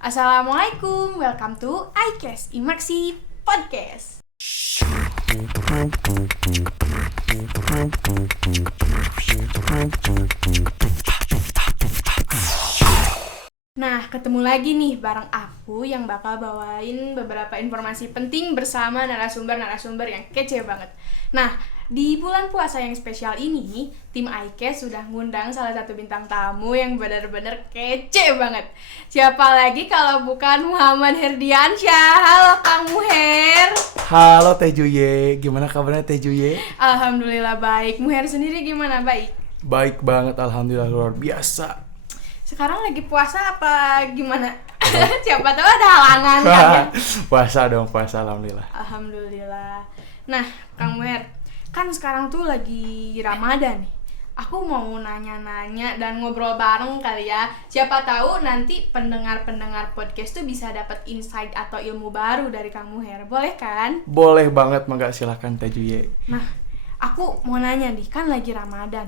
Assalamualaikum, welcome to iCast Imaksi Podcast. Nah, ketemu lagi nih bareng aku yang bakal bawain beberapa informasi penting bersama narasumber-narasumber yang kece banget. Nah, di bulan puasa yang spesial ini, tim iCast sudah ngundang salah satu bintang tamu yang benar-benar kece banget. Siapa lagi kalau bukan Muhammad Herdiansyah. Halo Kang Muher. Halo Teh Juye, gimana kabarnya Teh Juye? Alhamdulillah baik. Muher sendiri gimana? Baik? Baik banget, alhamdulillah luar biasa. Sekarang lagi puasa apa gimana? Siapa tahu ada halangan kan ya? Puasa dong, puasa alhamdulillah. Alhamdulillah. Nah, Kang Muher, kan sekarang tuh lagi Ramadan nih. Aku mau nanya-nanya dan ngobrol bareng kali ya. Siapa tahu nanti pendengar-pendengar podcast tuh bisa dapat insight atau ilmu baru dari Kang Muher. Boleh kan? Boleh banget, mangga silakan Teh Juye. Nah, aku mau nanya nih, kan lagi Ramadan.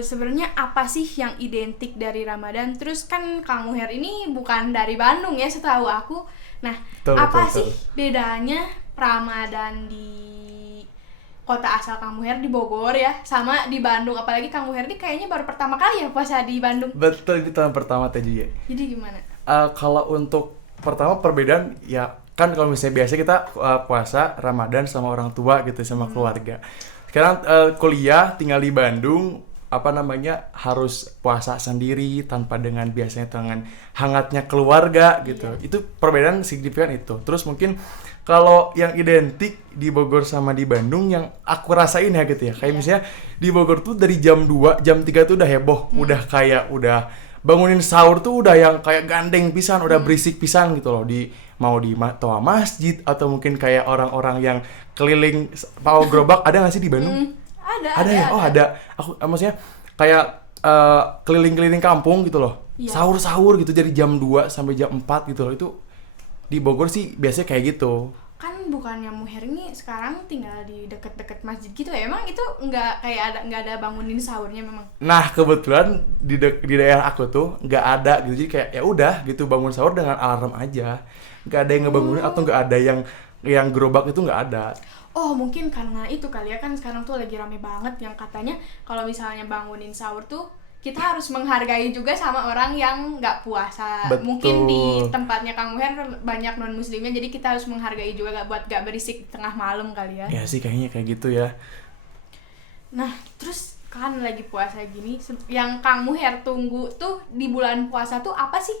Sebenarnya apa sih yang identik dari Ramadan? Terus kan Kang Muher ini bukan dari Bandung ya, setahu aku. Nah, apa sih bedanya Ramadan di kota asal Kang Muher di Bogor ya, sama di Bandung? Apalagi Kang Muher ini kayaknya baru pertama kali ya puasa di Bandung. Betul, di tahun pertama Teh Juye. Jadi gimana? Kalau untuk pertama perbedaan ya kan kalau misalnya biasa kita puasa Ramadan sama orang tua gitu, sama keluarga. Sekarang kuliah tinggal di Bandung, harus puasa sendiri tanpa dengan biasanya dengan hangatnya keluarga gitu. Itu perbedaan signifikan itu. Terus mungkin kalau yang identik di Bogor sama di Bandung yang aku rasain ya gitu ya. Kayak misalnya di Bogor tuh dari jam 2, jam 3 tuh udah heboh, udah bangunin sahur tuh udah yang kayak gandeng pisan, udah berisik pisan gitu loh. Mau di toa masjid atau mungkin kayak orang-orang yang keliling pawai gerobak, ada nggak sih di Bandung? Ada ya? Oh ada. Aku maksudnya kayak keliling-keliling kampung gitu loh. Iya. Sahur-sahur gitu dari jam 2 sampai jam 4 gitu loh. Itu di Bogor sih biasanya kayak gitu. Kan bukannya Muher ini sekarang tinggal di deket-deket masjid gitu ya? Emang itu nggak ada bangunin sahurnya memang? Nah kebetulan di daerah aku tuh nggak ada gitu. Jadi kayak ya udah gitu bangun sahur dengan alarm aja. Nggak ada yang ngebangunin atau nggak ada yang gerobak, itu nggak ada. Oh mungkin karena itu kali ya, kan sekarang tuh lagi rame banget yang katanya kalau misalnya bangunin sahur tuh kita harus menghargai juga sama orang yang nggak puasa. Betul. Mungkin di tempatnya Kang Muher banyak non muslimnya, jadi kita harus menghargai juga buat gak berisik tengah malam kali ya. Ya sih kayaknya kayak gitu ya. Nah terus kan lagi puasa gini, yang Kang Muher tunggu tuh di bulan puasa tuh apa sih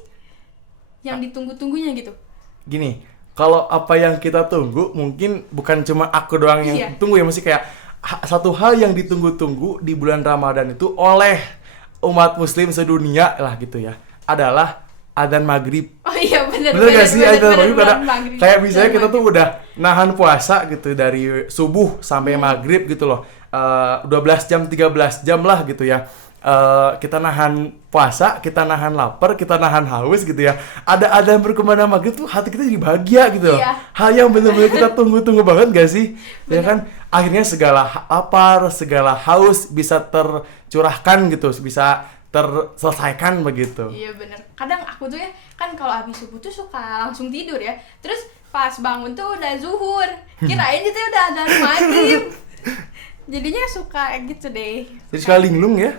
yang ditunggu-tunggunya gitu? Gini, kalau apa yang kita tunggu mungkin bukan cuma aku doang yang tunggu ya, mesti kayak satu hal yang ditunggu-tunggu di bulan Ramadan itu oleh umat muslim sedunia lah gitu ya, adalah adzan maghrib. Oh iya bener gak sih adzan maghrib? Kayak misalnya kita tuh udah nahan puasa gitu dari subuh sampai maghrib gitu loh, 12 jam 13 jam lah gitu ya. Kita nahan puasa, kita nahan lapar, kita nahan haus gitu ya. Ada berkemana maghrib tuh hati kita jadi bahagia gitu loh. Hal yang benar-benar kita tunggu-tunggu banget gak sih? Ya kan akhirnya segala lapar, segala haus bisa tercurahkan gitu, bisa terselesaikan begitu. Iya bener. Kadang aku tuh ya kan kalau habis subuh tuh suka langsung tidur ya. Terus pas bangun tuh udah zuhur. Kirain itu udah adzan maghrib. Jadinya suka gitu deh. Jadi suka linglung ya.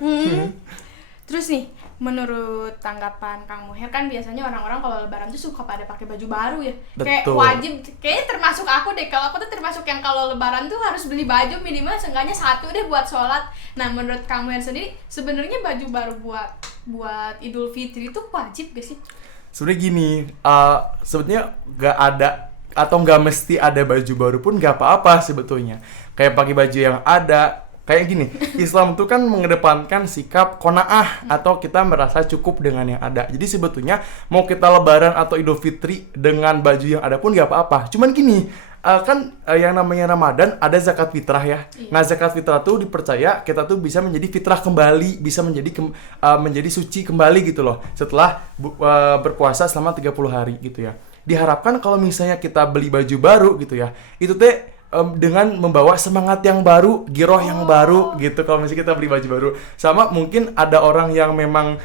Terus nih, menurut tanggapan Kang Muher kan biasanya orang-orang kalau lebaran tuh suka pada pakai baju baru ya. Betul. Kayak wajib, kayaknya termasuk aku deh. Kalau aku tuh termasuk yang kalau lebaran tuh harus beli baju minimal seenggaknya 1 deh buat sholat. Nah, menurut Kang Muher sendiri sebenarnya baju baru buat Idul Fitri itu wajib gak sih? Sebenarnya gini, sebetulnya gak ada atau nggak mesti ada baju baru pun nggak apa-apa sebetulnya. Kayak pakai baju yang ada. Kayak gini, Islam tuh kan mengedepankan sikap qanaah atau kita merasa cukup dengan yang ada. Jadi sebetulnya mau kita lebaran atau Idul Fitri dengan baju yang ada pun nggak apa-apa. Cuman gini, yang namanya Ramadan ada zakat fitrah ya. Nah zakat fitrah tuh dipercaya kita tuh bisa menjadi fitrah kembali, bisa menjadi suci kembali gitu loh setelah berpuasa selama 30 hari gitu ya. Diharapkan kalau misalnya kita beli baju baru gitu ya, itu teh dengan membawa semangat yang baru, giroh yang Oh. baru gitu kalau misalnya kita beli baju baru. Sama mungkin ada orang yang memang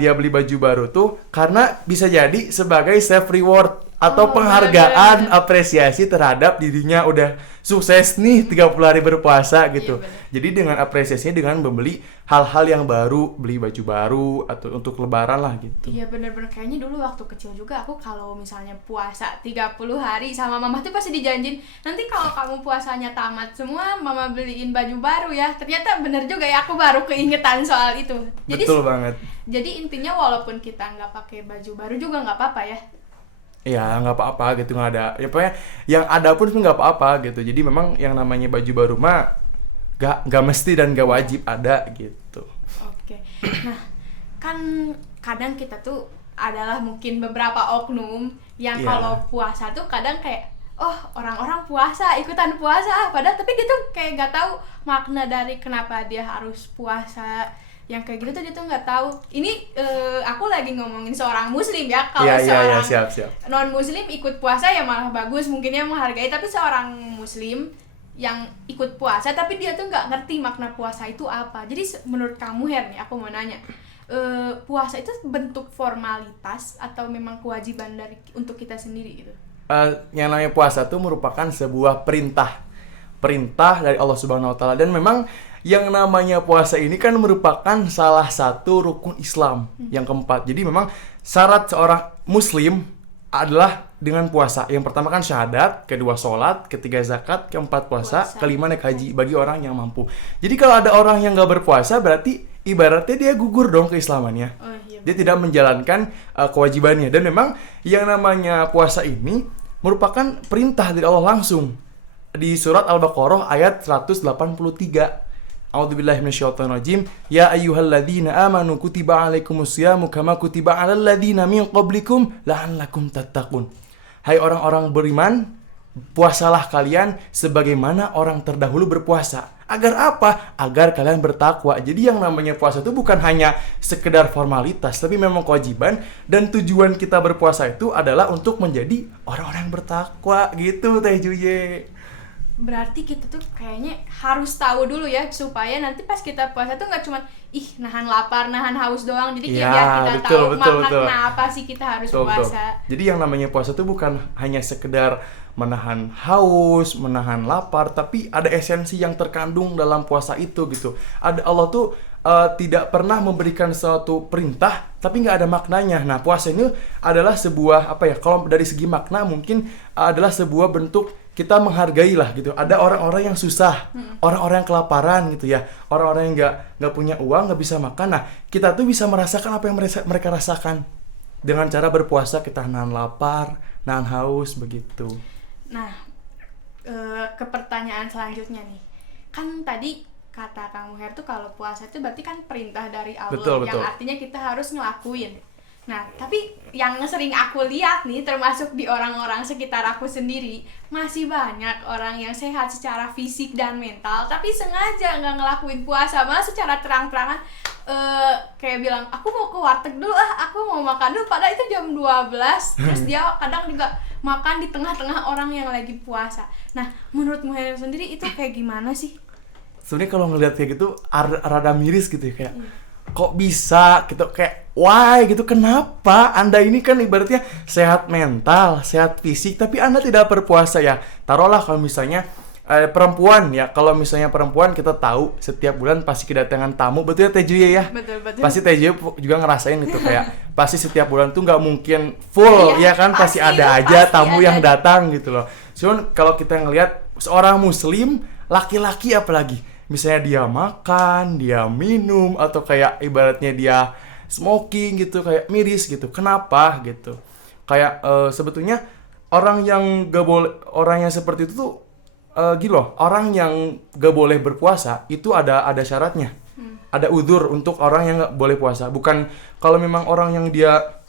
dia beli baju baru tuh karena bisa jadi sebagai self reward atau Oh, penghargaan benar-benar. apresiasi terhadap dirinya udah sukses nih 30 hari berpuasa gitu. Iya, benar. Jadi dengan apresiasinya dengan membeli hal-hal yang baru, beli baju baru atau untuk lebaran lah gitu. Iya bener-bener, kayaknya dulu waktu kecil juga aku kalau misalnya puasa 30 hari sama mama tuh pasti dijanjin, nanti kalau kamu puasanya tamat semua mama beliin baju baru ya. Ternyata bener juga ya, aku baru keingetan soal itu. Jadi Betul banget. jadi intinya walaupun kita nggak pakai baju baru juga nggak apa-apa ya. Ya nggak apa-apa gitu, nggak ada ya pokoknya yang ada pun itu nggak apa-apa gitu. Jadi memang yang namanya baju baru mah nggak mesti dan nggak wajib ada gitu. Oke. Nah, kan kadang kita tuh adalah mungkin beberapa oknum yang Iya. kalau puasa tuh kadang kayak oh orang-orang puasa ikutan puasa padahal tapi dia tuh kayak nggak tahu makna dari kenapa dia harus puasa, yang kayak gitu tuh dia tuh nggak tahu. Ini aku lagi ngomongin seorang muslim ya. Kalau Iya seorang siap. non muslim ikut puasa ya malah bagus, mungkin dia menghargai, tapi seorang muslim yang ikut puasa tapi dia tuh nggak ngerti makna puasa itu apa. Jadi menurut kamu Her nih, aku mau nanya, puasa itu bentuk formalitas atau memang kewajiban dari untuk kita sendiri gitu? Yang namanya puasa tuh merupakan sebuah perintah dari Allah Subhanahu Wa Taala, dan memang yang namanya puasa ini kan merupakan salah satu rukun Islam yang keempat. Jadi memang syarat seorang muslim adalah dengan puasa. Yang pertama kan syahadat, kedua sholat, ketiga zakat, keempat puasa, kelima naik haji bagi orang yang mampu. Jadi kalau ada orang yang nggak berpuasa berarti ibaratnya dia gugur dong keislamannya. Oh iya. Dia tidak menjalankan kewajibannya. Dan memang yang namanya puasa ini merupakan perintah dari Allah langsung. Di surat Al-Baqarah ayat 183. A'udzubillahi minasyaitonirrajim. Ya ayyuhalladzina amanu kutiba alaikumusyamu kama kutiba alal ladzina min qablikum la'allakum tattaqun. Hai orang-orang beriman, puasalah kalian sebagaimana orang terdahulu berpuasa. Agar apa? Agar kalian bertakwa. Jadi yang namanya puasa itu bukan hanya sekedar formalitas, tapi memang kewajiban, dan tujuan kita berpuasa itu adalah untuk menjadi orang-orang yang bertakwa gitu Teh Juye. Berarti kita tuh kayaknya harus tahu dulu ya supaya nanti pas kita puasa tuh nggak cuma nahan lapar, nahan haus doang. Jadi Ya, biar kita betul, tahu betul. kenapa sih kita harus Betul. puasa. Jadi yang namanya puasa itu bukan hanya sekedar menahan haus, menahan lapar, tapi ada esensi yang terkandung dalam puasa itu gitu. Allah tuh tidak pernah memberikan suatu perintah tapi nggak ada maknanya. Nah, puasa ini adalah sebuah kalau dari segi makna mungkin adalah sebuah bentuk kita menghargai lah gitu. Ada orang-orang yang susah, orang-orang yang kelaparan gitu ya, orang-orang yang nggak punya uang, nggak bisa makan. Nah, kita tuh bisa merasakan apa yang mereka rasakan dengan cara berpuasa. Kita nahan lapar, nahan haus begitu. Nah, ke pertanyaan selanjutnya nih, kan tadi kata Kang Muher tuh kalau puasa itu berarti kan perintah dari Allah, Betul. yang artinya kita harus ngelakuin. Nah, tapi yang sering aku lihat nih, termasuk di orang-orang sekitar aku sendiri, masih banyak orang yang sehat secara fisik dan mental, tapi sengaja nggak ngelakuin puasa, malah secara terang-terangan kayak bilang, aku mau ke warteg dulu aku mau makan dulu, padahal itu jam 12, terus dia kadang juga makan di tengah-tengah orang yang lagi puasa. Nah, menurut Muher sendiri itu kayak gimana sih? Sebenarnya kalau ngelihat kayak gitu rada miris gitu ya, kayak kok bisa gitu, kayak why gitu, kenapa Anda ini kan ibaratnya sehat mental, sehat fisik, tapi Anda tidak berpuasa ya. Taruhlah kalau misalnya perempuan ya, kalau misalnya perempuan kita tahu setiap bulan pasti kedatangan tamu, betul ya Teh Juye ya? Betul. Pasti Teh Juye juga ngerasain gitu, kayak pasti setiap bulan tuh nggak mungkin full ya kan, pasti ada aja tamu yang datang gitu loh. Cuman kalau kita ngelihat seorang muslim laki-laki apalagi, misalnya dia makan, dia minum, atau kayak ibaratnya dia smoking gitu, kayak miris gitu. Kenapa gitu? Kayak sebetulnya orang yang seperti itu tuh gini loh, orang yang gak boleh berpuasa itu ada syaratnya. Ada udzur untuk orang yang gak boleh puasa. Bukan kalau memang orang yang dia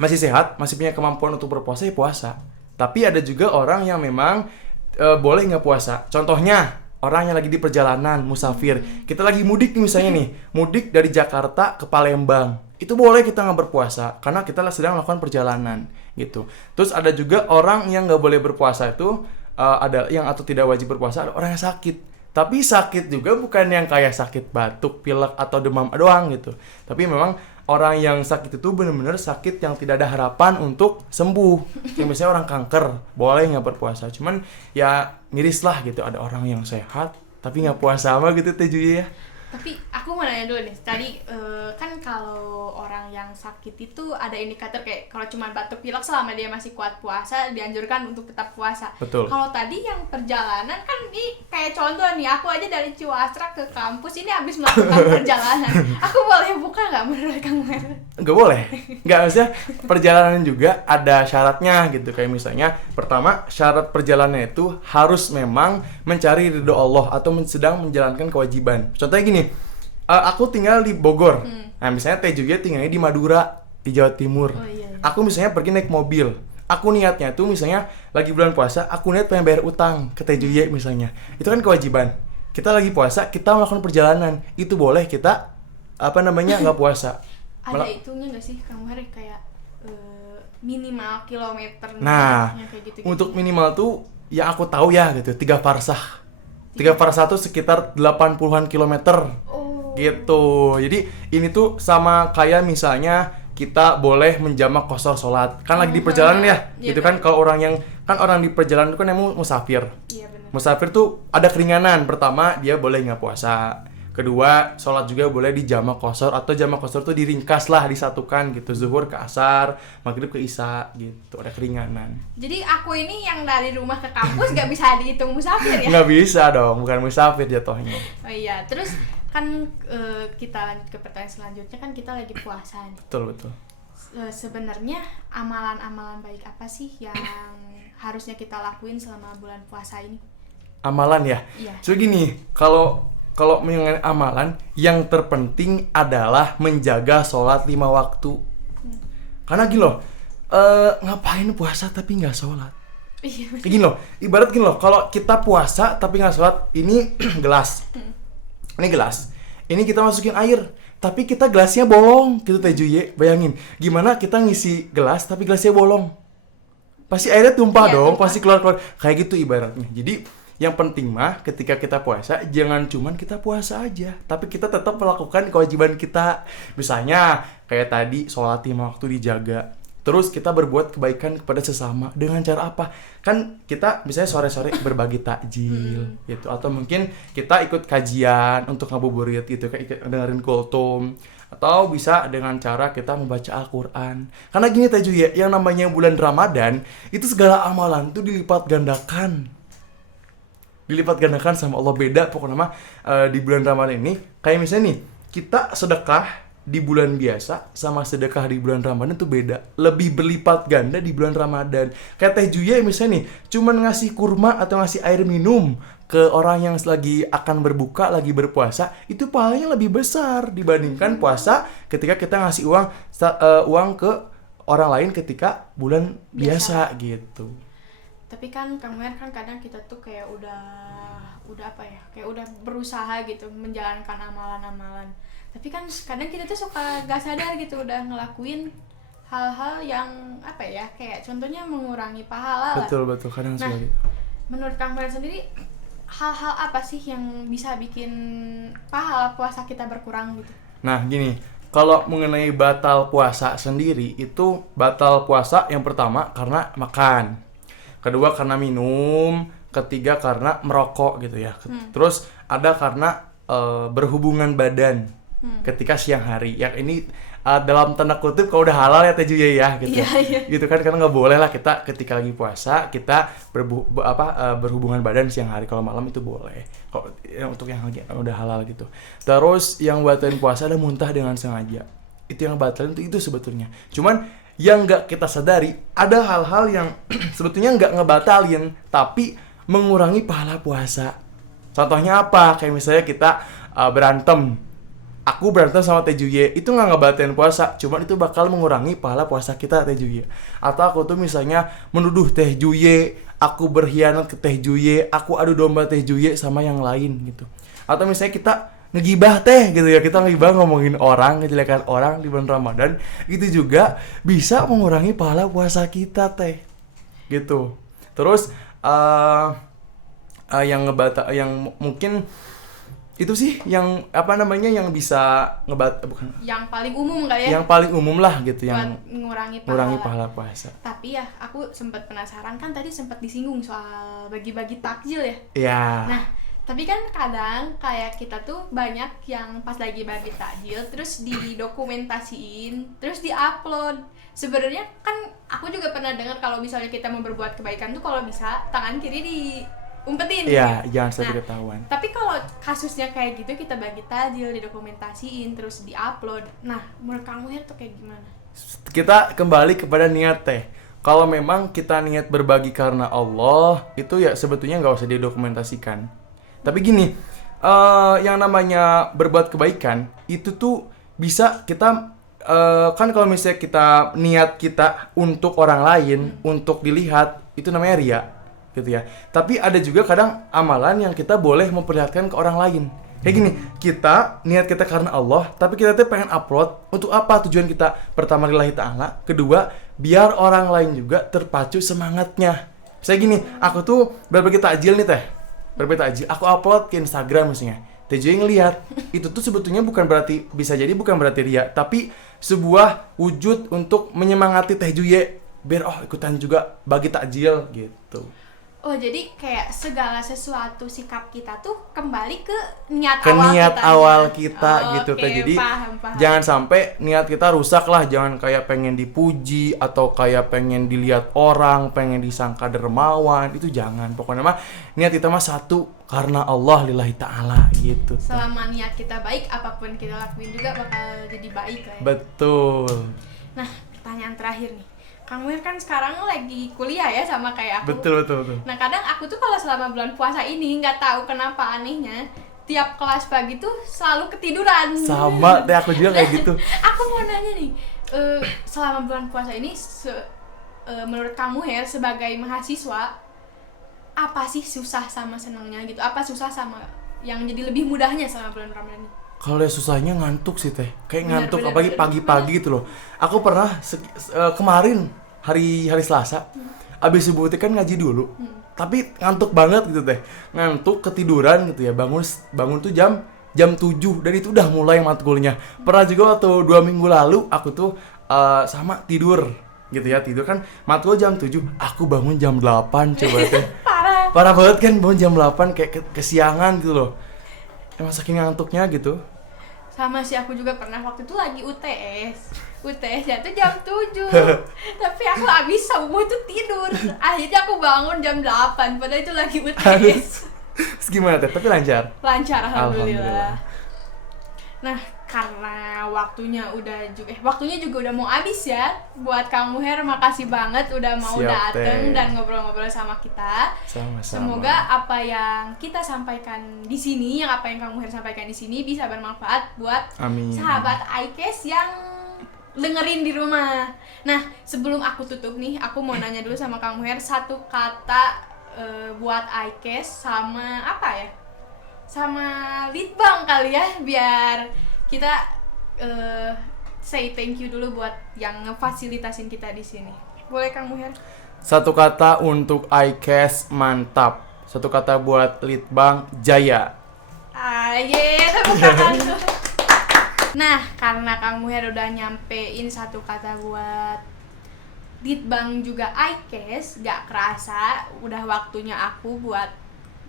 masih sehat, masih punya kemampuan untuk berpuasa, ya puasa. Tapi ada juga orang yang memang boleh nggak puasa. Contohnya orang yang lagi di perjalanan, musafir. Kita lagi mudik nih misalnya nih, mudik dari Jakarta ke Palembang. Itu boleh kita nggak berpuasa, karena kita sedang melakukan perjalanan gitu. Terus ada juga orang yang nggak boleh berpuasa itu ada yang atau tidak wajib berpuasa, ada orang yang sakit. Tapi sakit juga bukan yang kayak sakit batuk, pilek atau demam doang gitu. Tapi memang orang yang sakit itu benar-benar sakit yang tidak ada harapan untuk sembuh. Kayak misalnya orang kanker, boleh nggak berpuasa. Cuman ya miris lah gitu, ada orang yang sehat tapi nggak puasa sama gitu Teh Juye ya. Tapi aku mau nanya dulu nih, tadi kan kalau orang yang sakit itu ada indikator kayak kalau cuma batuk pilek selama dia masih kuat puasa dianjurkan untuk tetap puasa. Betul. Kalau tadi yang perjalanan kan ini kayak contoh nih, aku aja dari Ciwastra ke kampus ini habis melakukan perjalanan. Aku boleh buka nggak menurut Kang Mer? Nggak boleh. Nggak, maksudnya perjalanan juga ada syaratnya gitu. Kayak misalnya pertama syarat perjalanannya itu harus memang mencari ridho Allah atau sedang menjalankan kewajiban. Contohnya gini, aku tinggal di Bogor. Nah misalnya Teh Juye tinggalnya di Madura, di Jawa Timur. Oh, iya. Aku misalnya pergi naik mobil. Aku niatnya tuh misalnya lagi bulan puasa, aku niat pengen bayar utang ke Teh Juye misalnya. Itu kan kewajiban. Kita lagi puasa, kita melakukan perjalanan. Itu boleh kita nggak puasa. Ada hitungnya nggak sih Kang Mer kayak minimal kilometer? Nah, kayak gitu. untuk minimal tuh yang aku tahu ya gitu, 3 farsah. 3 farsah tuh sekitar 80-an kilometer. Oh. Gitu. Jadi ini tuh sama kayak misalnya kita boleh menjamak qashar sholat. Kan lagi di perjalanan ya. Iya, Gitu kan kalau orang di perjalanan itu kan emang musafir. Iya benar. Musafir tuh ada keringanan. Pertama, dia boleh nggak puasa. Kedua, sholat juga boleh di jamak qashar atau jamak qashar tuh diringkas lah, disatukan gitu. Zuhur ke asar, maghrib ke isya gitu. Ada keringanan. Jadi aku ini yang dari rumah ke kampus nggak bisa dihitung musafir ya? Nggak bisa dong, bukan musafir jatuhnya. Oh iya, terus kan kita lanjut ke pertanyaan selanjutnya, kan kita lagi puasa nih. Betul. Sebenarnya amalan-amalan baik apa sih yang harusnya kita lakuin selama bulan puasa ini? Amalan ya? Iya. So gini, kalau mengenai amalan, yang terpenting adalah menjaga sholat 5 waktu. Karena gini loh, ngapain puasa tapi nggak sholat? Iya. Kayak gini loh, ibarat gini loh, kalau kita puasa tapi nggak sholat, ini gelas. Ini gelas. Ini kita masukin air, tapi kita gelasnya bolong, gitu Teh Juye. Bayangin, gimana kita ngisi gelas tapi gelasnya bolong? Pasti airnya tumpah dong, tumpah. pasti keluar-keluar. Kayak gitu ibaratnya. Jadi yang penting mah ketika kita puasa jangan cuman kita puasa aja, tapi kita tetap melakukan kewajiban kita. Misalnya kayak tadi sholat 5 waktu dijaga. Terus kita berbuat kebaikan kepada sesama dengan cara apa? Kan kita misalnya sore-sore berbagi takjil gitu, atau mungkin kita ikut kajian untuk ngabuburit gitu, kayak dengerin kultum, atau bisa dengan cara kita membaca Al-Quran. Karena gini Teh Juye, yang namanya bulan Ramadan itu segala amalan tuh dilipat gandakan sama Allah. Beda pokoknya mah di bulan Ramadan ini kayak misalnya nih, kita sedekah di bulan biasa sama sedekah di bulan Ramadan tuh beda, lebih berlipat ganda di bulan Ramadan. Kayak Teh Juye misalnya nih, cuman ngasih kurma atau ngasih air minum ke orang yang lagi akan berbuka, lagi berpuasa, itu pahalanya lebih besar dibandingkan puasa ketika kita ngasih uang ke orang lain ketika bulan biasa gitu. Tapi kan Kang Mer, kan kadang kita tuh kayak udah apa ya, kayak udah berusaha gitu menjalankan amalan-amalan, tapi kan kadang kita tuh suka gak sadar gitu udah ngelakuin hal-hal yang apa ya, kayak contohnya mengurangi pahala lah. Betul kadang Nah, suka gitu. menurut Kang Mer sendiri, hal-hal apa sih yang bisa bikin pahala puasa kita berkurang gitu? Nah gini, kalau mengenai batal puasa sendiri, itu batal puasa yang pertama karena makan, kedua karena minum, ketiga karena merokok gitu ya. Terus ada karena berhubungan badan ketika siang hari. Yang ini dalam tanda kutip kalau udah halal ya Teh Juye ya gitu. Iya. Gitu kan, karena nggak boleh lah kita ketika lagi puasa kita berhubungan badan siang hari. Kalau malam itu boleh. Kalau untuk yang lagi udah halal gitu. Terus yang batalin puasa ada muntah dengan sengaja. Itu yang batalin itu sebetulnya. Cuman yang nggak kita sadari, ada hal-hal yang sebetulnya nggak ngebatalin tapi mengurangi pahala puasa. Contohnya apa? Kayak misalnya kita berantem. Aku berantem sama Teh Juye, itu nggak ngebatalin puasa, cuman itu bakal mengurangi pahala puasa kita Teh Juye. Atau aku tuh misalnya menuduh Teh Juye, aku berkhianat ke Teh Juye, aku adu domba Teh Juye sama yang lain gitu. Atau misalnya kita ngegibah Teh gitu ya, kita ngegibah ngomongin orang, ngejelekan orang di bulan Ramadan, itu juga bisa mengurangi pahala puasa kita Teh gitu. Terus yang mungkin itu sih yang apa namanya yang bisa bukan yang paling umum kali ya, yang paling umum lah gitu, buat yang ngurangi pahala puasa. Tapi ya aku sempat penasaran, kan tadi sempat disinggung soal bagi-bagi takjil ya. Iya. Nah, tapi kan kadang kayak kita tuh banyak yang pas lagi bagi takjil terus didokumentasiin, terus diupload. Sebenarnya kan aku juga pernah dengar kalau misalnya kita mau berbuat kebaikan tuh kalau bisa tangan kiri diumpetin. Iya, gitu. jangan sampai ketahuan. Tapi kalau kasusnya kayak gitu, kita bagi takjil, didokumentasiin, terus diupload. Nah, menurut kamu Her tuh kayak gimana? Kita kembali kepada niat teh. Kalau memang kita niat berbagi karena Allah, itu ya sebetulnya nggak usah didokumentasikan. Tapi gini, yang namanya berbuat kebaikan itu tuh bisa kita kan kalau misalnya kita niat kita untuk orang lain, untuk dilihat, itu namanya ria, gitu ya. Tapi ada juga kadang amalan yang kita boleh memperlihatkan ke orang lain. Kayak gini, kita niat kita karena Allah, tapi kita tuh pengen upload. Untuk apa tujuan kita? Pertama, lillahi ta'ala. Kedua, biar orang lain juga terpacu semangatnya. Misalnya gini, aku tuh berbagi takjil nih teh, berbagi takjil, aku upload ke Instagram misalnya. TJ ngelihat, itu tuh sebetulnya bukan berarti, bisa jadi bukan berarti ria, tapi sebuah wujud untuk menyemangati Teh Juye biar ikutan juga bagi takjil gitu. Oh, jadi kayak segala sesuatu sikap kita tuh kembali ke niat awal kita gitu Teh. Jadi paham. Jangan sampai niat kita rusak lah, jangan kayak pengen dipuji atau kayak pengen dilihat orang, pengen disangka dermawan, itu jangan. Pokoknya mah niat kita mah satu karena Allah lillahi ta'ala gitu. Selama niat kita baik, apapun kita lakuin juga bakal jadi baik lah ya. Betul. Nah, pertanyaan terakhir nih. Kang Muher kan sekarang lagi kuliah ya sama kayak aku. Betul. Nah, kadang aku tuh kalau selama bulan puasa ini nggak tahu kenapa anehnya tiap kelas pagi tuh selalu ketiduran. Sama deh, aku juga kayak gitu. Aku mau nanya nih, selama bulan puasa ini menurut Kang Muher sebagai mahasiswa, apa sih susah sama senangnya gitu? Apa susah sama yang jadi lebih mudahnya selama bulan Ramadan ini? Kalau susahnya ngantuk sih teh, kayak ngantuk apalagi pagi-pagi gitu loh. Aku pernah kemarin hari Selasa, abis subuh kan ngaji dulu, tapi ngantuk banget gitu teh, ngantuk ketiduran gitu ya, bangun tuh jam 7 dan itu udah mulai matkulnya. Pernah juga waktu 2 minggu lalu aku tuh sama tidur gitu ya, tidur kan matkul jam 7, aku bangun jam 8 coba teh. Parah banget kan, bangun jam 8 kayak kesiangan gitu loh. Emang saking ngantuknya gitu. Sama sih, aku juga pernah waktu itu lagi UTS ya tuh jam 7. Tapi aku abis subuh tuh tidur. Akhirnya aku bangun jam 8 padahal itu lagi UTS. Gimana teh? Tapi lancar? Lancar, alhamdulillah. Nah, karena waktunya juga udah mau habis ya. Buat Kang Muher, makasih banget udah mau dateng dan ngobrol-ngobrol sama kita. Sama-sama. Semoga apa yang kita sampaikan di sini, apa yang Kang Muher sampaikan di sini bisa bermanfaat buat sahabat iCast yang dengerin di rumah. Nah, sebelum aku tutup nih, aku mau nanya dulu sama Kang Muher satu kata buat iCast sama apa ya? Sama Litbang kali ya, biar kita say thank you dulu buat yang ngefasilitasin kita di sini. Boleh Kang Muher? Satu kata untuk iCast, mantap. Satu kata buat Litbang, jaya. Tepuk tangan. Nah, karena Kang Muher udah nyampein satu kata buat Litbang juga iCast, gak kerasa udah waktunya aku buat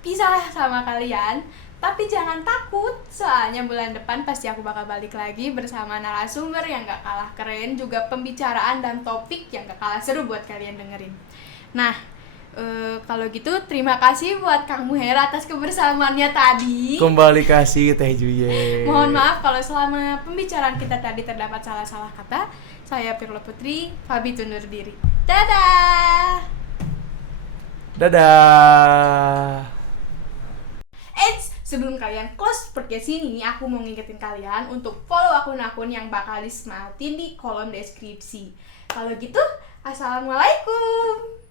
pisah sama kalian. Tapi jangan takut, soalnya bulan depan pasti aku bakal balik lagi bersama narasumber yang gak kalah keren, juga pembicaraan dan topik yang gak kalah seru buat kalian dengerin. Nah, kalau gitu terima kasih buat Kang Muher atas kebersamaannya tadi. Kembali kasih Teh Juye. Mohon maaf kalau selama pembicaraan kita tadi terdapat salah-salah kata. Saya Pirlo Putri, Fabi undur diri. Dadah! Dadah! Sebelum kalian close podcast ini, aku mau ngingetin kalian untuk follow akun-akun yang bakal disemangatin di kolom deskripsi. Kalau gitu, assalamualaikum!